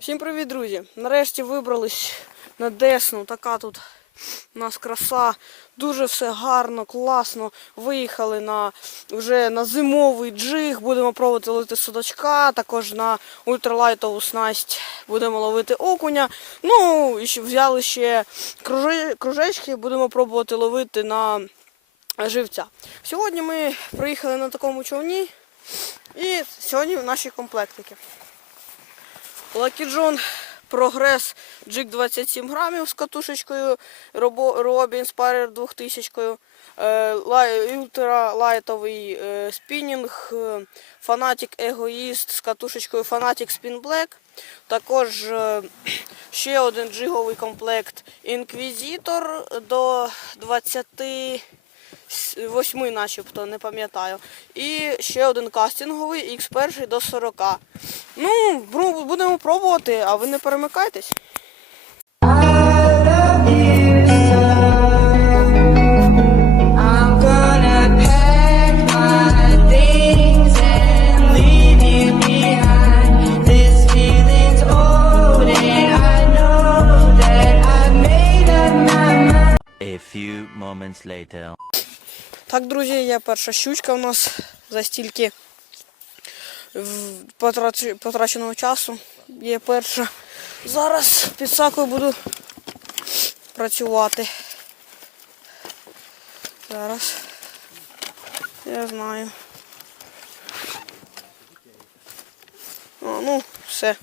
Всім привіт, друзі! Нарешті вибрались на Десну. Така тут у нас краса. Дуже все гарно, класно. Виїхали на вже на зимовий джиг. Будемо пробувати ловити судачка, також на ультралайтову снасть будемо ловити окуня. Ну, і взяли ще кружечки, будемо пробувати ловити на живця. Сьогодні ми приїхали на такому човні. І сьогодні наші комплектики. Lucky John Прогрес Джик 27 грамів з катушечкою, Robin Inspirer 2000, е, лай- ультра лайтовий е, спінінг, е, Fanatic Egoist з катушечкою Fanatic Spin Black. Також е, ще один джиговий комплект Inquisitor до 20 с- восьми начебто, не пам'ятаю. І ще один кастинговий X1 до 40. Ну, будемо пробувати, а ви не перемикайтесь. A few moments later. Так, друзі, є перша щучка у нас за стільки потраченого часу. Є перша. Зараз під сакою буду працювати. Зараз. Я знаю. О, ну, все.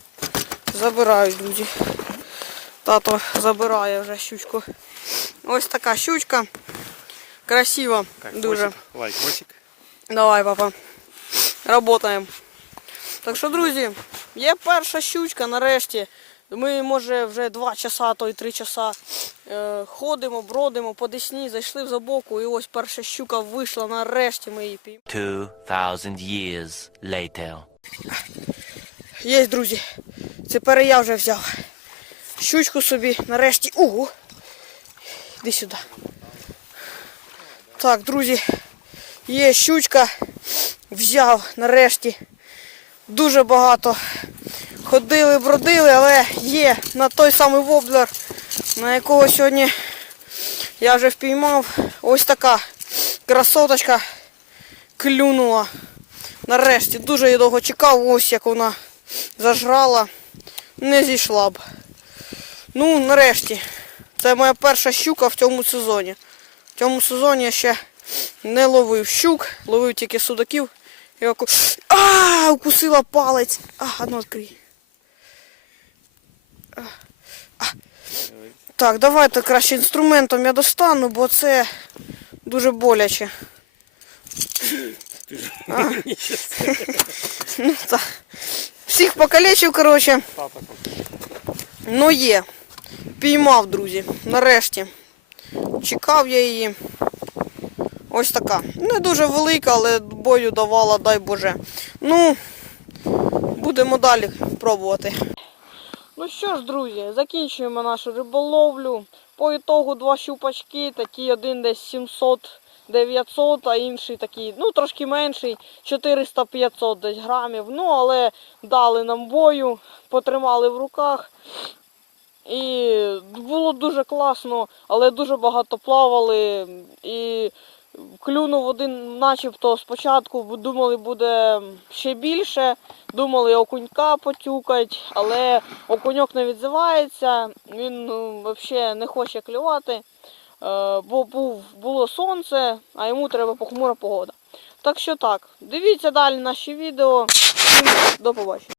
Забираю, друзі. Тато забирає вже щучку. Ось така щучка. Красиво. Дуже. Лайк, лайкосик. Давай, папа. Работаємо. Так що, друзі, є перша щучка нарешті. Ми, може, вже 2 часа, то й 3 часа е, ходимо, бродимо по Десні, зайшли в забоку, і ось перша щука вийшла, нарешті ми її піймали. Two years later. Є, друзі. Тепер я вже взяв. Щучку собі нарешті. Ого! Іди сюди. Так, друзі, є щучка. Взяв нарешті. Дуже багато ходили, бродили, але є на той самий воблер, на якого сьогодні я вже впіймав. Ось така красоточка клюнула. Нарешті дуже я довго чекав, ось як вона зажрала, не зійшла б. Ну, нарешті. Це моя перша щука в цьому сезоні. В цьому сезоні я ще не ловив щук, ловив тільки судаків. Я оку... А, укусила палець. А, а ну відкрий. А, а. Так, давайте краще інструментом я достану, бо це дуже боляче. А. Ну, так. Всіх покалечив, коротше. Ну є. Піймав, друзі. Нарешті. Чекав я її. Ось така. Не дуже велика, але бою давала, дай Боже. Ну, будемо далі пробувати. Ну що ж, друзі, закінчуємо нашу риболовлю. По ітогу два щупачки, такий один десь 700 900, а інший такий, ну трошки менший, 400-500 десь грамів. Ну, але дали нам бою, потримали в руках. І було дуже класно, але дуже багато плавали. І клюнув один, начебто спочатку думали, буде ще більше. Думали окунька потюкать, але окуньок не відзивається, він ну, взагалі не хоче клювати, е, бо був, було сонце, а йому треба похмура погода. Так що так, дивіться далі наші відео. До побачення.